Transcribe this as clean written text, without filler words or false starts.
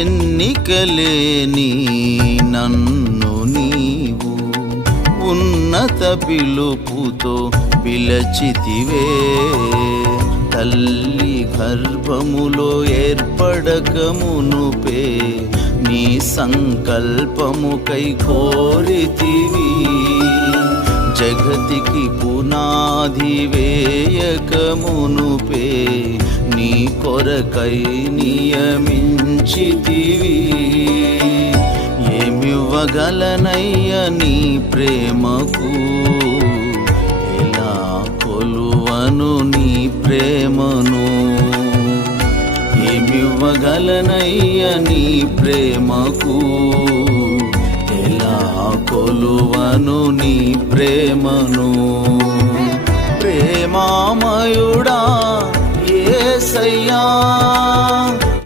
ఎన్నికలేని నన్ను నీవు ఉన్నత పిలుపుతో పిలచితివే. తల్లి గర్భములో ఏర్పడకమునుపే నీ సంకల్పముకై కోరితివి. జగతికి పునాది వేయకమునుపే నీ కొరకై నియమించితివి. ఏమివ్వగలనయ్య నీ ప్రేమకు, ఎలా కొలువను నీ ప్రేమను. ఏమివ్వగలనయ్య నీ ప్రేమకు, ఎలా కొలువను నీ ప్రేమను. ప్రేమామయుడా యేసయ్యా,